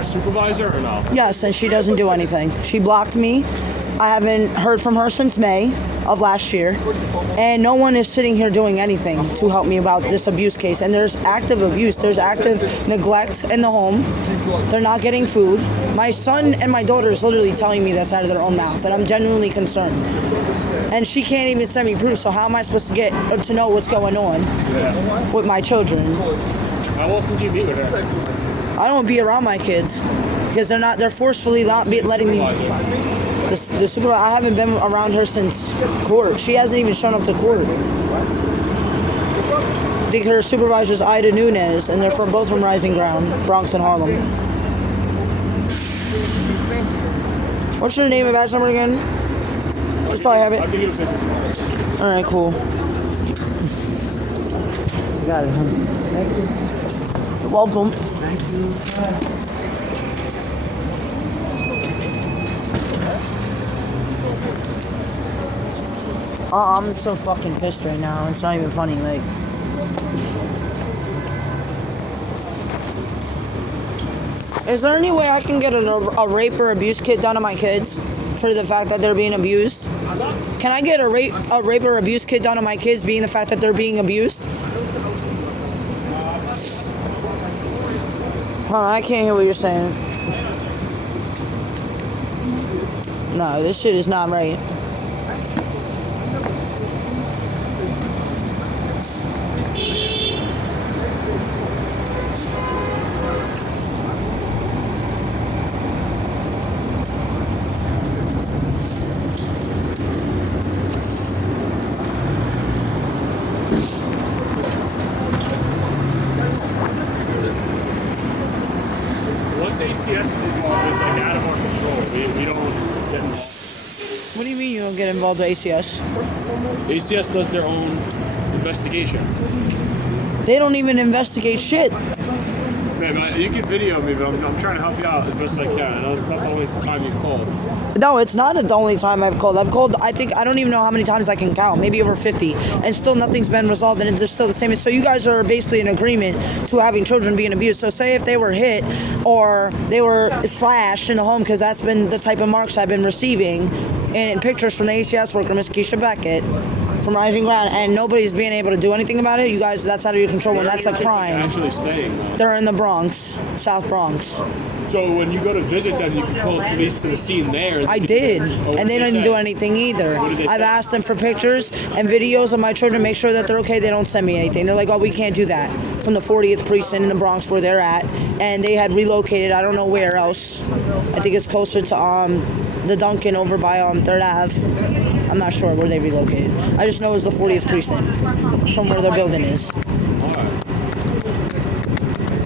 her supervisor or no? Yes, and she doesn't do anything. She blocked me. I haven't heard from her since May of last year, and no one is sitting here doing anything to help me about this abuse case. And there's active abuse. There's active neglect in the home. They're not getting food. My son and my daughter is literally telling me this out of their own mouth, and I'm genuinely concerned. And she can't even send me proof, so how am I supposed to get to know what's going on with my children? How often do you meet with her? I don't be around my kids because they're forcefully not letting me. The supervisor, I haven't been around her since court. She hasn't even shown up to court. I think her supervisor's Ida Nunez, and they're both from Rising Ground, Bronx and Harlem. What's your name and badge number again? Just so I have it. I'll give you the business. All right, cool. Got it, honey. Thank you. You're welcome. Thank you. I'm so fucking pissed right now. It's not even funny. Like, is there any way I can get a rape or abuse kit done on my kids for the fact that they're being abused? Can I get a rape or abuse kit done on my kids being the fact that they're being abused? Hold on, I can't hear what you're saying. No, this shit is not right. ACS is involved, it's like out of our control. We don't get involved. What do you mean you don't get involved with ACS? ACS does their own investigation. They don't even investigate shit. Man, you can video me, but I'm trying to help you out as best as I can. I know it's not the only time you've called. No, it's not the only time I've called. I've called, I don't even know how many times I can count, maybe over 50, and still nothing's been resolved, and it's still the same. So you guys are basically in agreement to having children being abused. So say if they were hit or they were slashed in the home, because that's been the type of marks I've been receiving, and pictures from the ACS worker, Miss Keisha Beckett, from Rising Ground, and nobody's being able to do anything about it. You guys, that's out of your control, and that's a crime. Actually staying, though. They're in the Bronx, South Bronx. So when you go to visit them, you can call the police to the scene there. I did, and they didn't do anything either. I've asked them for pictures and videos of my children, make sure that they're okay. They don't send me anything. They're like, oh, we can't do that. From the 40th precinct in the Bronx where they're at, and they had relocated, I don't know where else. I think it's closer to the Duncan over by 3rd Ave. I'm not sure where they relocated. I just know it's the 40th precinct from where their building is. All right.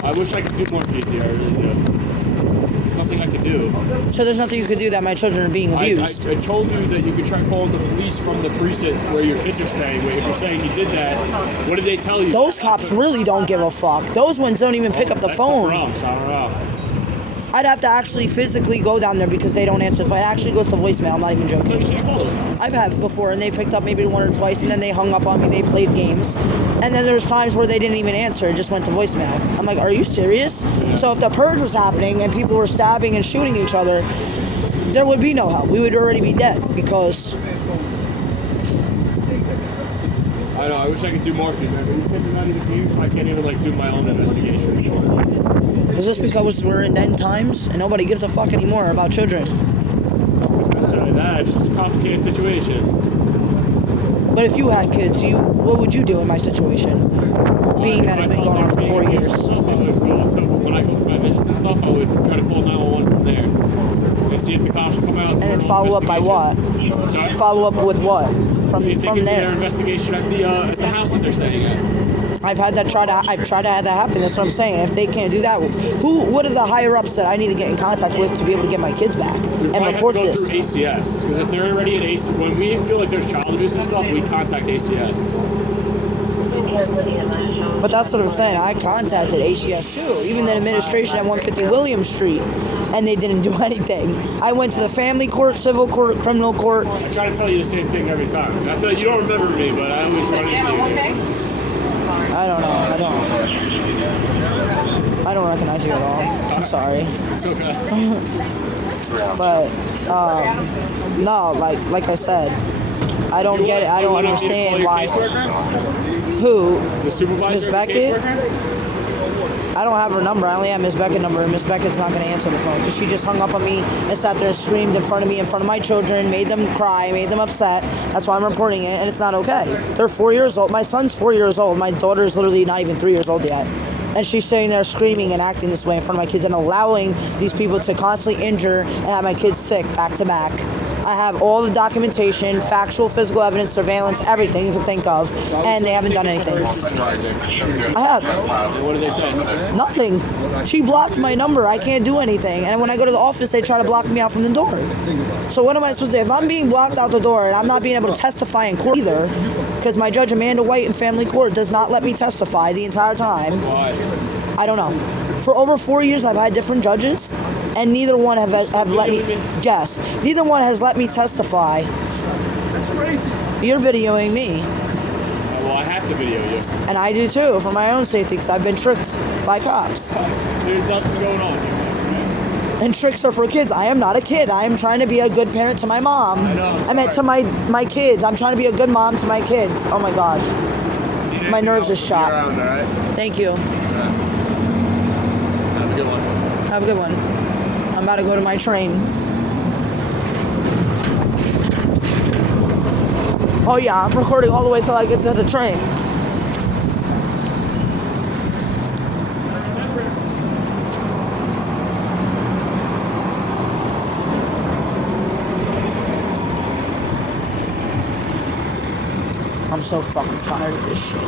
I wish I could do more for you, dear. I really do. There's nothing I can do. So there's nothing you could do that my children are being abused? I told you that you could try calling the police from the precinct where your kids are staying. If you're saying you did that, what did they tell you? Those cops really don't give a fuck. Those ones don't even pick up the phone. The Bronx, I don't know. I'd have to actually physically go down there because they don't answer. If it actually goes to voicemail, I'm not even joking. So you called them? I've had before, and they picked up maybe 1 or twice, and then they hung up on me. They played games. And then there's times where they didn't even answer. It just went to voicemail. I'm like, are you serious? Yeah. So if the purge was happening and people were stabbing and shooting each other, there would be no help. We would already be dead because... I know, I wish I could do more for you, man. But you kids are not even abused, so I can't even, do my own investigation anymore. Is this because we're in end times and nobody gives a fuck anymore about children? It's not necessarily that. It's just a complicated situation. But if you had kids, what would you do in my situation? Being that it's been going on for 4 years. When I go for my visits and stuff, I would try to call 911 from there and see if the cops would come out. And then follow up by what? Sorry? Follow up with what? From there. Their investigation at the house that they're staying at. I've tried to have that happen. That's what I'm saying. If they can't do that, what are the higher ups that I need to get in contact with to be able to get my kids back and report this? Through ACS, because if they're already at ACS, when we feel like there's child abuse and stuff, we contact ACS. But that's what I'm saying. I contacted ACS too, even the administration at 150 William Street, and they didn't do anything. I went to the family court, civil court, criminal court. I try to tell you the same thing every time. I feel like you don't remember me, but I always run into you. I don't know. I don't. I don't recognize you at all. I'm sorry. It's okay. But, no, like I said, I don't get it. I don't understand why. Who? The supervisor. Miss Beckett? I don't have her number. I only have Miss Beckett's number, and Miss Beckett's not going to answer the phone because she just hung up on me and sat there and screamed in front of my children, made them cry, made them upset. That's why I'm reporting it, and it's not okay. They're 4 years old. My son's 4 years old. My daughter's literally not even 3 years old yet. And she's sitting there screaming and acting this way in front of my kids and allowing these people to constantly injure and have my kids sick back to back. I have all the documentation, factual, physical evidence, surveillance, everything you can think of, and they haven't done anything. I have. What did they say? Nothing. She blocked my number. I can't do anything. And when I go to the office, they try to block me out from the door. So what am I supposed to do? If I'm being blocked out the door and I'm not being able to testify in court either, because my judge, Amanda White in family court, does not let me testify the entire time. Why? I don't know. For over 4 years, I've had different judges, and neither one have let me guess. Neither one has let me testify. That's crazy. You're videoing me. Well, I have to video you. And I do too, for my own safety, because I've been tricked by cops. There's nothing going on here. And tricks are for kids. I am not a kid. I am trying to be a good parent to my mom. I meant to my kids. I'm trying to be a good mom to my kids. Oh my gosh. My nerves are shot. Around, all right? Thank you. Have a good one. Have a good one. I'm about to go to my train. Oh yeah, I'm recording all the way till I get to the train. I'm so fucking tired of this shit.